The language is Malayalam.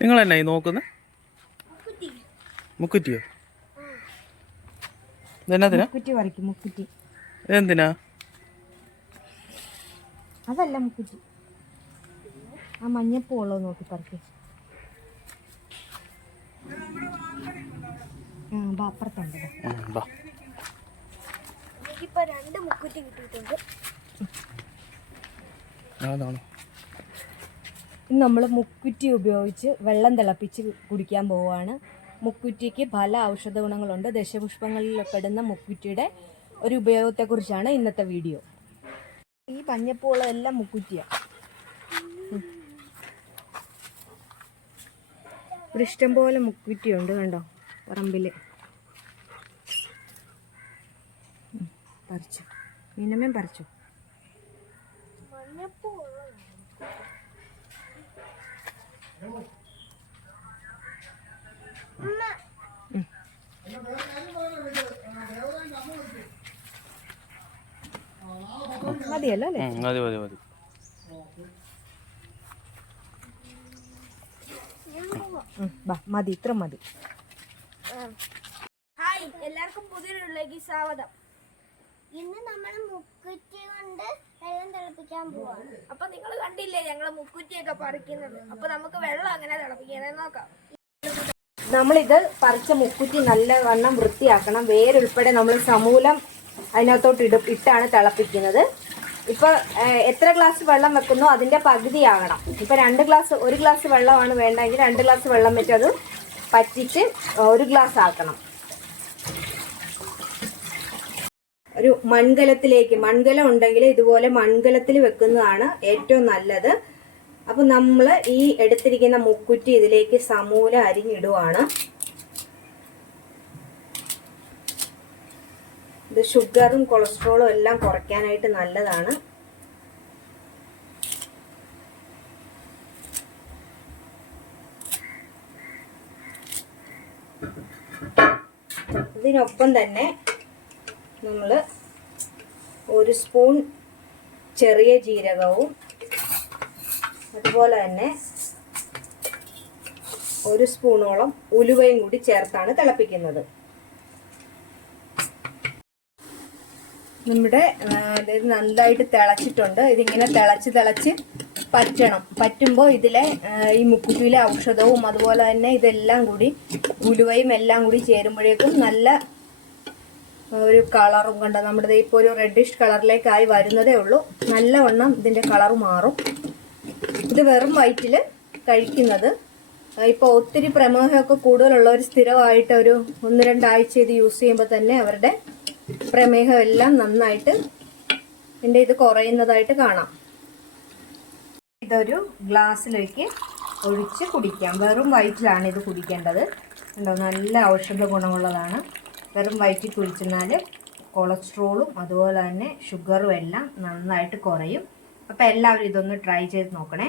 നിങ്ങൾ എന്നാ ഈ നോക്കുന്നത്? മുക്കുറ്റിയോ? ഇതെന്നാ? മുക്കുറ്റി പറിക്കും. മുക്കുറ്റി എന്തിനാ? അതല്ല മുക്കുറ്റി, ആ മഞ്ഞപ്പൂളോ നോക്കി പറിക്കും. അപ്പുറത്തുണ്ട്. എനിക്കിപ്പോ 2 മുക്കുറ്റി കിട്ടിയിട്ടുണ്ട്. ഇന്ന് നമ്മൾ മുക്കുറ്റി ഉപയോഗിച്ച് വെള്ളം തിളപ്പിച്ച് കുടിക്കാൻ പോവുകയാണ്. മുക്കുറ്റിക്ക് പല ഔഷധ ഗുണങ്ങളുണ്ട്. ദശപുഷ്പങ്ങളിൽ പെടുന്ന മുക്കുറ്റിയുടെ ഒരു ഉപയോഗത്തെക്കുറിച്ചാണ് ഇന്നത്തെ വീഡിയോ. ഈ പഞ്ഞപ്പൂളം എല്ലാം മുക്കുറ്റിയാണ്. ഇവിടെ ഇഷ്ടംപോലെ മുക്കുറ്റിയുണ്ട്, കണ്ടോ പറമ്പില്. പറിച്ചു, മീനമ്മയും പറിച്ചു. മതിയല്ലോ അല്ലേ? മതി മതി മതി. മതി, ഇത്ര മതി. ഹായ്, എല്ലാവർക്കും പുതിയൊരു വീഡിയോയിലേക്ക് സ്വാഗതം. ഇന്ന് നമ്മൾ മുക്കുറ്റി കൊണ്ട് വെള്ളം തിളപ്പിക്കാൻ പോവാം. അപ്പൊ നിങ്ങൾ കണ്ടില്ലേ ഞങ്ങൾ മുക്കുറ്റിയൊക്കെ പറിക്കുന്നത്? അപ്പൊ നമുക്ക് വെള്ളം അങ്ങനെ തിളപ്പിക്കാനെന്ന് നോക്കാം. നമ്മളിത് പറിച്ച മുക്കുറ്റി നല്ല വണ്ണം വൃത്തിയാക്കണം. വേരുൾപ്പെടെ നമ്മൾ സമൂലം അതിനകത്തോട്ട് ഇട്ടാണ് തിളപ്പിക്കുന്നത്. ഇപ്പൊ എത്ര ഗ്ലാസ് വെള്ളം വെക്കുന്നോ അതിന്റെ പകുതിയാകണം. ഇപ്പൊ 1 ഗ്ലാസ് വെള്ളമാണ് വേണ്ടെങ്കിൽ 2 ഗ്ലാസ് വെള്ളം വെച്ച് അത് പറ്റിച്ച് 1 ഗ്ലാസ് ആക്കണം. ഒരു മൺകലം ഉണ്ടെങ്കിൽ ഇതുപോലെ മൺകലത്തിൽ വെക്കുന്നതാണ് ഏറ്റവും നല്ലത്. അപ്പൊ നമ്മൾ ഈ എടുത്തിരിക്കുന്ന മുക്കുറ്റി ഇതിലേക്ക് സമൂലം അരിഞ്ഞിടുവാണ്. ഇത് ഷുഗറും കൊളസ്ട്രോളും എല്ലാം കുറയ്ക്കാനായിട്ട് നല്ലതാണ്. ഇതിനൊപ്പം തന്നെ നമ്മൾ 1 സ്പൂൺ ചെറിയ ജീരകവും അതുപോലെ തന്നെ 1 സ്പൂണോളം ഉലുവയും കൂടി ചേർത്താണ് തിളപ്പിക്കുന്നത്. നമ്മുടെ ഇത് നന്നായിട്ട് തിളച്ചിട്ടുണ്ട്. ഇതിങ്ങനെ തിളച്ച് പറ്റണം. പറ്റുമ്പോൾ ഇതിലെ ഈ മുക്കുറ്റിയിലെ ഔഷധവും അതുപോലെ തന്നെ ഇതെല്ലാം കൂടി ഉലുവയും എല്ലാം കൂടി ചേരുമ്പോഴേക്കും നല്ല ഒരു കളറും കണ്ട നമ്മുടെ ഇപ്പോൾ ഒരു റെഡിഷ് കളറിലേക്കായി വരുന്നതേ ഉള്ളൂ. നല്ലവണ്ണം ഇതിൻ്റെ കളർ മാറും. ഇത് വെറും വയറ്റിൽ കഴിക്കുന്നത്. ഇപ്പോൾ ഒത്തിരി പ്രമേഹമൊക്കെ കൂടുതലുള്ളവർ സ്ഥിരമായിട്ട് ഒരു 1-2 ആഴ്ച ഇത് യൂസ് ചെയ്യുമ്പോൾ തന്നെ അവരുടെ പ്രമേഹം എല്ലാം നന്നായിട്ട് ഇത് കുറയുന്നതായിട്ട് കാണാം. ഇതൊരു ഗ്ലാസ്സിലേക്ക് ഒഴിച്ച് കുടിക്കാം. വെറും വയറ്റിലാണ് ഇത് കുടിക്കേണ്ടത്. കണ്ടോ, നല്ല ഔഷധ ഗുണമുള്ളതാണ്. വെറും വയറ്റിൽ കുടിച്ചെന്നാൽ കൊളസ്ട്രോളും അതുപോലെ തന്നെ ഷുഗറും എല്ലാം നന്നായിട്ട് കുറയും. അപ്പോൾ എല്ലാവരും ഇതൊന്ന് ട്രൈ ചെയ്ത് നോക്കണേ.